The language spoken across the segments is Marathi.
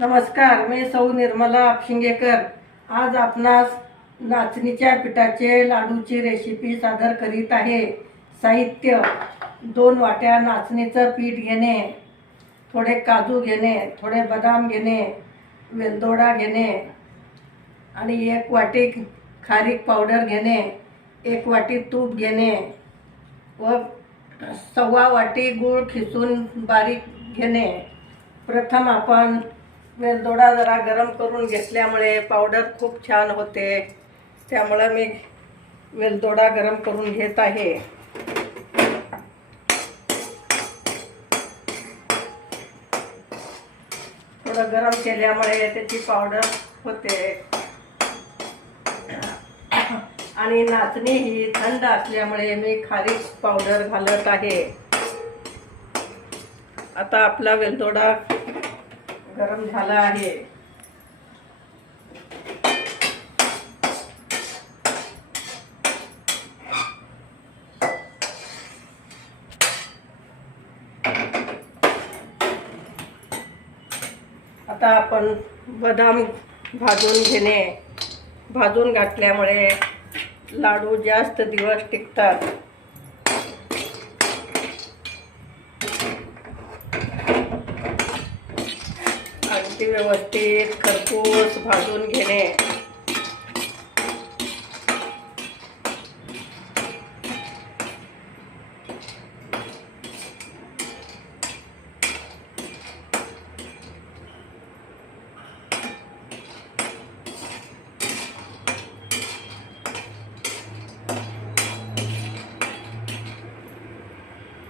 नमस्कार मी सौ निर्मला आपशिंगेकर आज आपणास नाचणीच्या पिठाचे लाडूची रेसिपी सादर करीत आहे. साहित्य दोन वाट्या नाचणीचं पीठ घेणे थोडे काजू घेणे थोडे बदाम घेणे वेलदोडा घेणे आणि एक वाटी खारीक पावडर घेणे एक वाटी तूप घेणे व सव्वा वाटी गूळ खिसून बारीक घेणे. प्रथम आपण वेलदोडा जरा गरम करून घेतल्यामुळे पावडर खूप छान होते. त्यामुळं मी वेलदोडा गरम करून घेत आहे. थोडं गरम केल्यामुळे त्याची पावडर होते. आणि नाचणी ही थंड असल्यामुळे मी खारीक पावडर घालत आहे. आता आपला वेलदोडा गरम झाला आहे. आता आपण बदाम भाजून घेणे. भाजून घातल्यामुळे लाडू जास्त दिवस टिकतात अगदी व्यवस्थित खरपूस भाजून घेणे.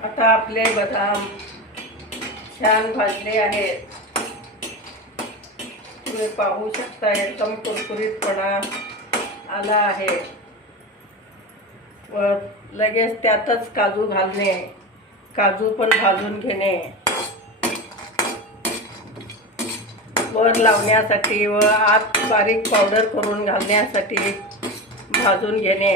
आता आपले बदाम छान भाजले आहेत. तुम्ही पाहू शकता एकदम कुरकुरीतपणा आला आहे. व लगेच त्यातच काजू घालणे काजू पण भाजून घेणे. वर लावण्यासाठी व आत बारीक पावडर करून घालण्यासाठी भाजून घेणे.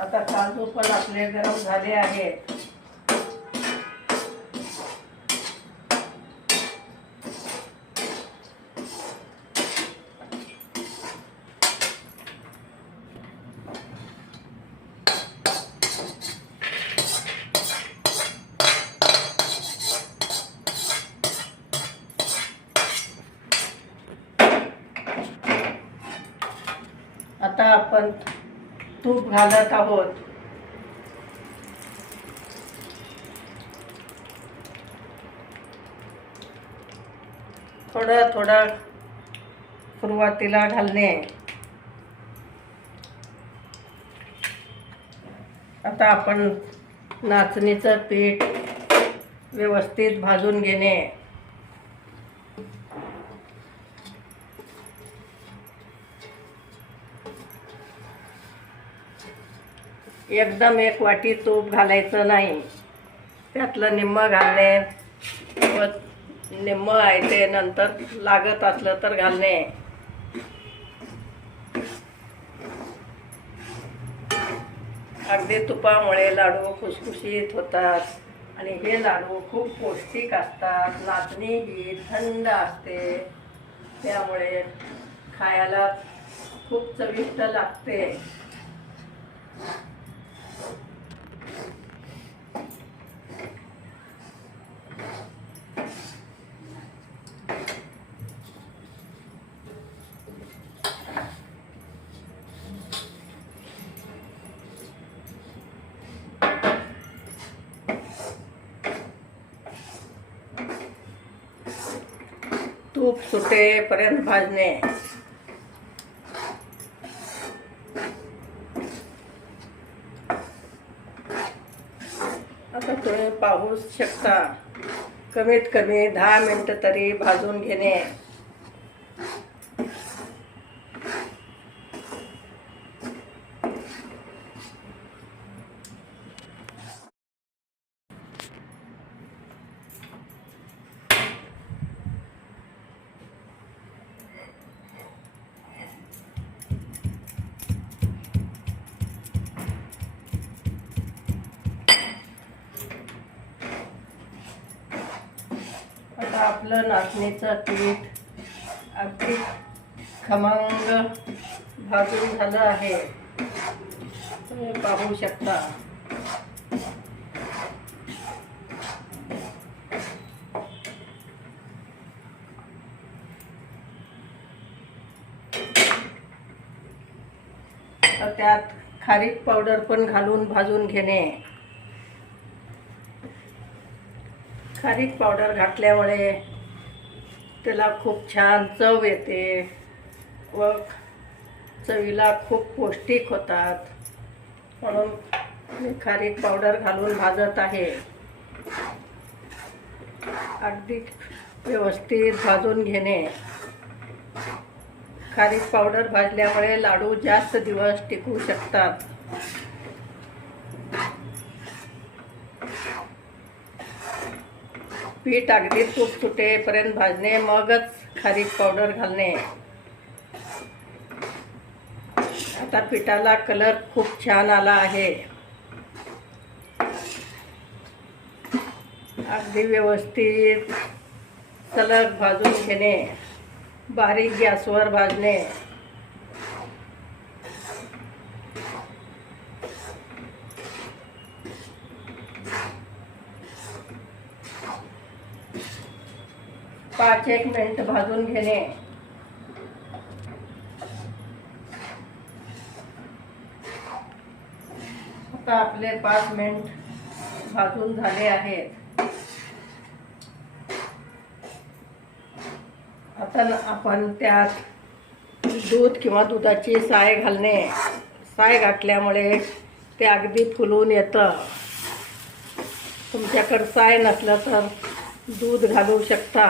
आता काजू पण आपले गरम झाले आहेत आता आपण तूप घालत आहोत. थोडं थोडं सुरुवातीला घालणे. आता आपण नाचणीचं पीठ व्यवस्थित भाजून घेणे. एकदम एक वाटी तूप घालायचं नाही. त्यातलं निम्म घालणे व निम्म आहे ते नंतर लागत असलं तर घालणे. अगदी तुपामुळे लाडू खुसखुशीत होतात आणि हे लाडू खूप पौष्टिक असतात. नाचणी ही थंड असते. त्यामुळे खायला खूप चविष्ट लागते. तूप सुटेपर्यंत भाजणे. आता तुम्ही पाहू शकता. कमीत कमी दहा मिनटं तरी भाजून घेणे. आपलं नाचणीचं पीठ. अगदी खमंग भाजून झालं आहे. तुम्ही पाहू शकता. तर त्यात खारीक पावडर पण घालून भाजून घेणे. खारीक पावडर घातल्यामुळे त्याला खूप छान चव येते व चवीला खूप पौष्टिक होतात. म्हणून मी खारीक पावडर घालून भाजत आहे. अगदी व्यवस्थित भाजून घेणे. खारीक पावडर भाजल्यामुळे लाडू जास्त दिवस टिकू शकतात. पीठ अगदी तूप सुटेपर्यंत भाजणे मगच खारीक पावडर घालणे. आता पिठाला कलर खूप छान आला आहे. अगदी व्यवस्थित सलग भाजून घेणे. बारीक गॅसवर भाजणे. पाच एक मिनिट भाजून घेणे. आता आपले पाच मिनिट भाजून झाले आहेत. आता आपण त्यात दूध किंवा दुधाची साय घालणे. साय घातल्यामुळे ते अगदी फुलून येतं. तुमच्याकडं साय नसलं तर दूध घालू शकता.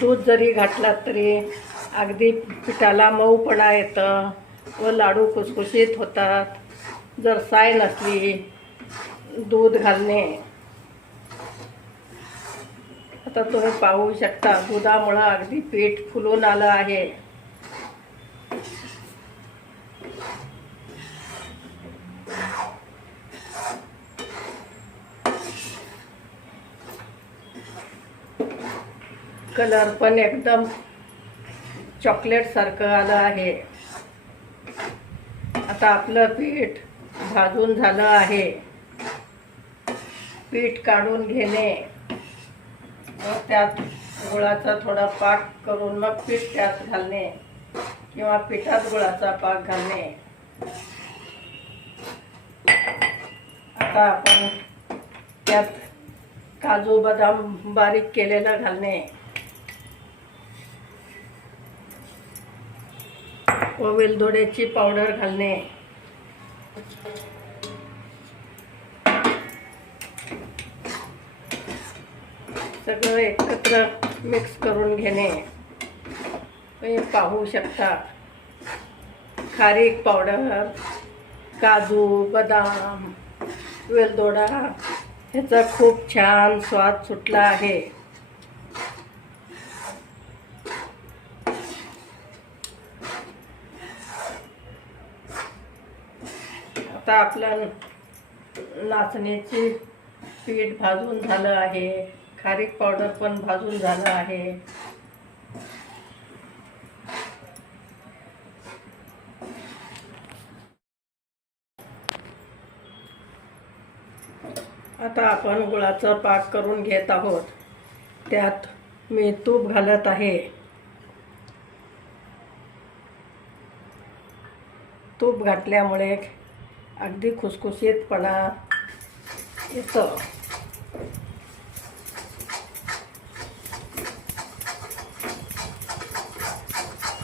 दूध जरी घातलात तरी अगदी पिठाला मऊपणा येतं व लाडू कुसकुशीत होतात. जर साय नसली दूध घालणे. आता तुम्ही पाहू शकता दुधामुळं अगदी पीठ फुलून आलं आहे. कलर पण एकदम चॉकलेटसारखं आलं आहे. आता आपलं पीठ भाजून झालं आहे. पीठ काढून घेणे. व त्यात गुळाचा थोडा पाक करून मग पीठ त्यात घालणे किंवा पिठात गुळाचा पाक घालणे. आता आपण त्यात काजू बदाम बारीक केलेलं घालणे. व वेलदोड्याची पावडर घालणे. सगळं एकत्र मिक्स करून घेणे. तुम्ही पाहू शकता. खारीक पावडर काजू बदाम वेलदोडा ह्याचा खूप छान स्वाद सुटला आहे. आता आपलं नाचण्याची पीठ भाजून झालं आहे. खारीक पावडर पण भाजून झालं आहे. आता आपण गुळाचा पाक करून घेत आहोत. त्यात मी तूप घालत आहे. तूप घातल्यामुळे अगदी खुसखुशीतपणा येतं.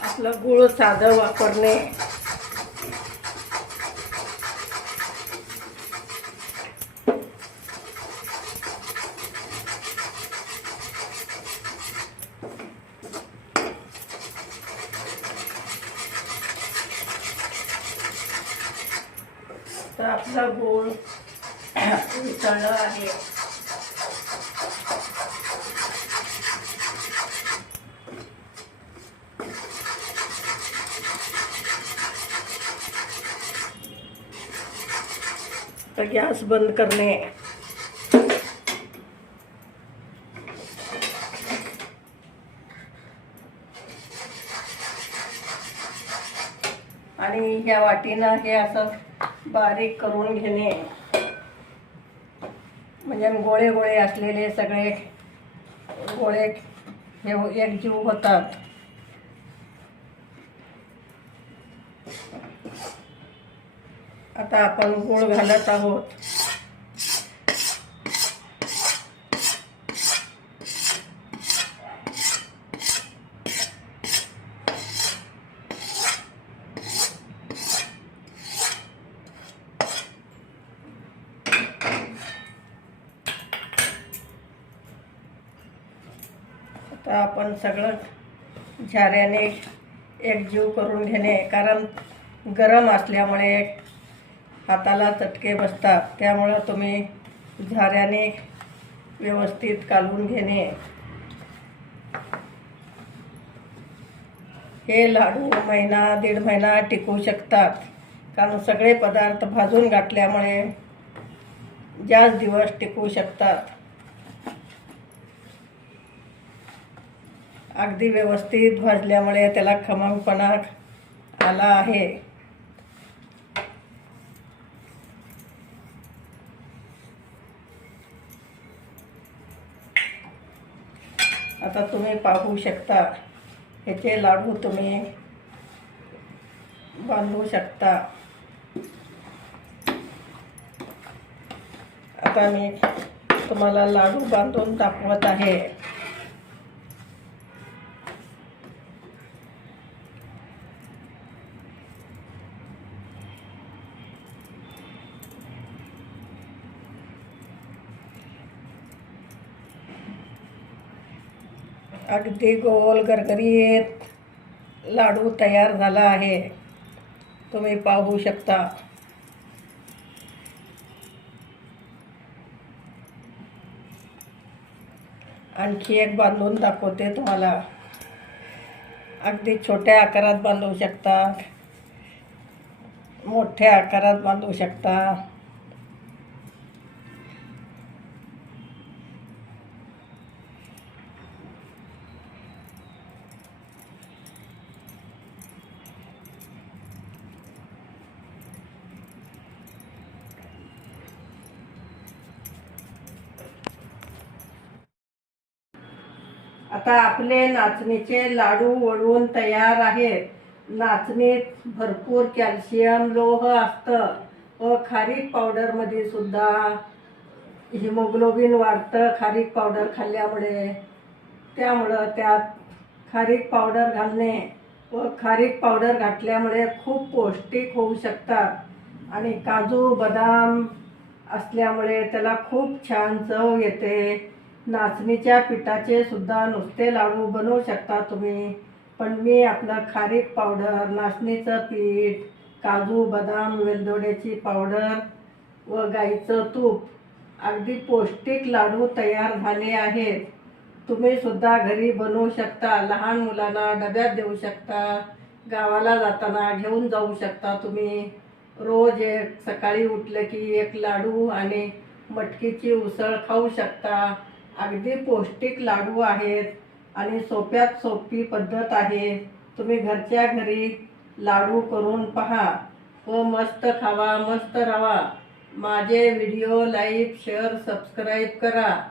आपलं गुळ साधं वापरणे. तर आपला गोळ वितळलं आहे. तर गॅस बंद करणे. आणि ह्या वाटीनं हे असं बारीक करून घेणे. म्हणजे गोळे गोळे असलेले सगळे गोळे हे हो- एकजीव होतात. आता आपण गूळ घालत आहोत. सगळं झाऱ्याने एकजीव करून घेणे कारण गरम असल्यामुळे हाताला चटके बसतात. त्यामुळं तुम्ही झाऱ्याने व्यवस्थित कालवून घेणे. हे लाडू महिना दीड महिना टिकू शकतात. कारण सगळे पदार्थ भाजून घातल्यामुळे जास्त दिवस टिकू शकतात. अगदी व्यवस्थित भाजल्यामुळे त्याला खमंगपणा आला आहे. आता तुम्ही पाहू शकता ह्याचे लाडू तुम्ही बांधू शकता. आता मी तुम्हाला लाडू बांधून दाखवत आहे. अगदी गोल गरगरीत लाडू तयार झाला आहे. तुम्ही पाहू शकता. आणखी एक बांधून दाखवते तुम्हाला. अगदी छोट्या आकारात बांधू शकता. मोठ्या आकारात बांधू शकता. आता आपले नाचणीचे लाडू वळवून तयार आहेत. नाचणीत भरपूर कॅल्शियम लोह असतं. व खारीक पावडरमध्ये सुद्धा हिमोग्लोबिन वाढतं खारीक पावडर खाल्ल्यामुळे. त्यामुळं त्यात खारीक पावडर घालणे व खारीक पावडर घातल्यामुळे खूप पौष्टिक होऊ शकतात. आणि काजू बदाम असल्यामुळे त्याला खूप छान चव येते. नाचणीच्या पिठाचे सुद्धा नुसते लाडू बनवू शकता तुम्ही. पण मी आपलं खारीक पावडर नाचणीचं पीठ काजू बदाम वेलदोड्याची पावडर व गाईचं तूप अगदी पौष्टिक लाडू तयार झाले आहेत. तुम्ही सुद्धा घरी बनवू शकता लहान मुलांना डब्यात देऊ शकता गावाला जाताना घेऊन जाऊ शकता तुम्ही. रोज एक सकाळी उठलं की एक लाडू आणि मटकीची उसळ खाऊ शकता. अगदी पौष्टिक लाडू आहेत आणि सोप्यात सोपी पद्धत आहे. तुम्ही घरच्या घरी लाडू करून पहा. व मस्त खावा मस्त राहा. माझे व्हिडिओ लाईक शेअर सबस्क्राईब करा.